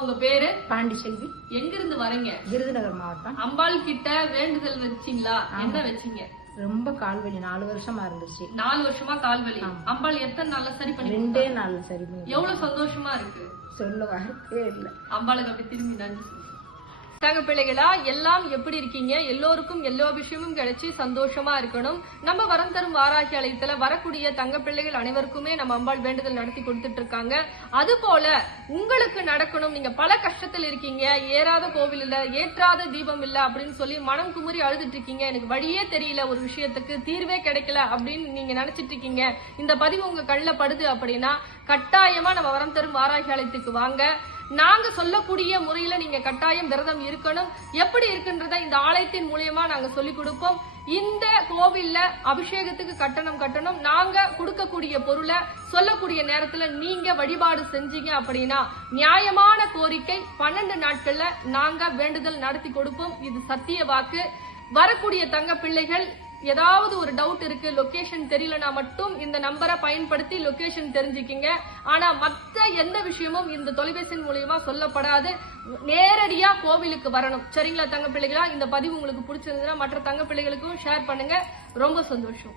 உங்க பேரு? பாண்டிச்செல்வி. எங்க இருந்து வரீங்க? விருதுநகர் மாவட்டம். அம்பாள் கிட்ட வேண்டுதல் வச்சீங்களா? என்ன வச்சீங்க? ரொம்ப கால்வலி 4 வருஷமா இருந்துச்சு. 4 வருஷமா கால்வலி. அம்பாள் எத்தனை நாள்ல சரி பண்ணி? 2 நாள்ல சரி பண்ணி. எவ்வளவு சந்தோஷமா இருக்கு. சொல்ல வார்த்தையே இல்ல. அம்பாளுக்கு அப்படி திரும்பி நன்றி. தங்க பிள்ளைகளா, எல்லாம் எப்படி இருக்கீங்க? எல்லோருக்கும் எல்லா விஷயமும் கிடைச்சி சந்தோஷமா இருக்கணும். நம்ம வரம் தரும் வாராகி ஆலயத்துல வரக்கூடிய தங்க பிள்ளைகள் அனைவருக்குமே நம்ம அம்பாள் வேண்டுதல் நடத்தி கொடுத்துட்டு இருக்காங்க. அது போல உங்களுக்கு நடக்கணும். நீங்க பல கஷ்டத்தில் இருக்கீங்க, ஏறாத கோவில் இல்ல, ஏற்றாத தீபம் இல்ல அப்படின்னு சொல்லி மனம் குமுறி அழுதுட்டு இருக்கீங்க. எனக்கு வழியே தெரியல, ஒரு விஷயத்துக்கு தீர்வே கிடைக்கல அப்படின்னு நீங்க நினைச்சிட்டு இருக்கீங்க. இந்த பதிவு உங்க கண்ணில் படுது அப்படின்னா கட்டாயமா நம்ம வரம் தரும் வாராகி ஆலயத்துக்கு வாங்க. நாங்க சொல்லக்கூடிய முறையில நீங்க கட்டாயம் விரதம் இருக்கணும். எப்படி இருக்குன்றத இந்த ஆலயத்தின் மூலியமா நாங்க சொல்லிக் கொடுப்போம். இந்த கோவில்ல அபிஷேகத்துக்கு கட்டணம் நாங்க கொடுக்கக்கூடிய பொருளை சொல்லக்கூடிய நேரத்துல நீங்க வழிபாடு செஞ்சீங்க அப்படின்னா நியாயமான கோரிக்கை 12 நாட்கள்ல நாங்க வேண்டுதல் நடத்தி கொடுப்போம். இது சத்திய வாக்கு. வரக்கூடிய தங்க பிள்ளைகள் ஏதாவது ஒரு டவுட் இருக்கு, லொகேஷன் தெரியலனா மட்டும் இந்த நம்பரை பயன்படுத்தி லொகேஷன் தெரிஞ்சுக்கிங்க. ஆனா மத்த எந்த விஷயமும் இந்த தொலைபேசி மூலியமா சொல்லப்படாது. நேரடியா கோவிலுக்கு வரணும். சரிங்களா தங்க பிள்ளைகளா? இந்த பதிவு உங்களுக்கு பிடிச்சிருந்ததுன்னா மற்ற தங்க பிள்ளைகளுக்கும் ஷேர் பண்ணுங்க. ரொம்ப சந்தோஷம்.